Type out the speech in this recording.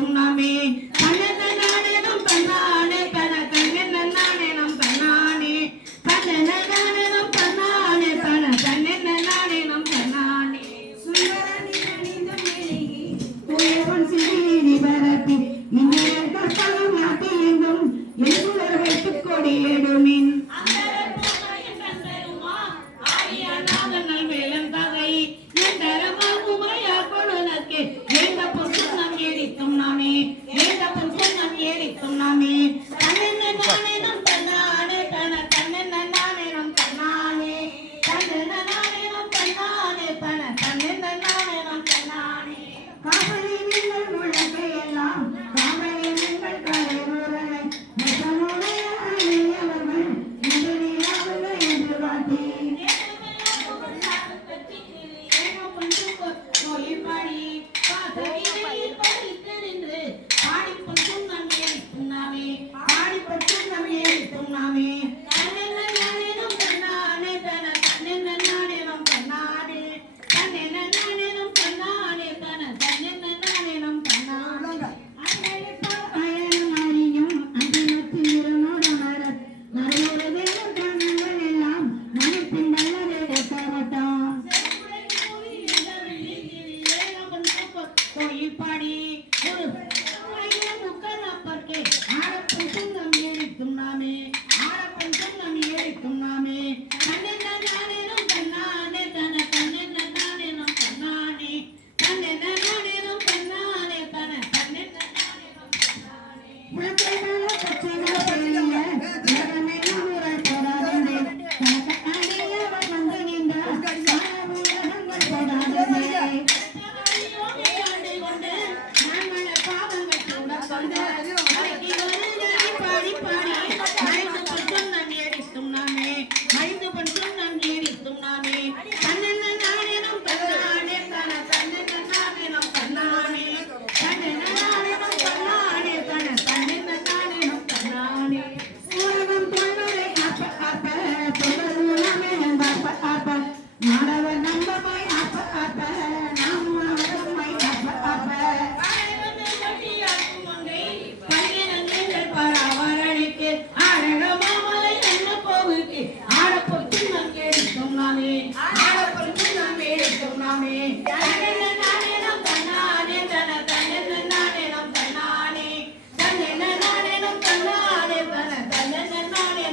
tsunami. Huh? Body Yeah.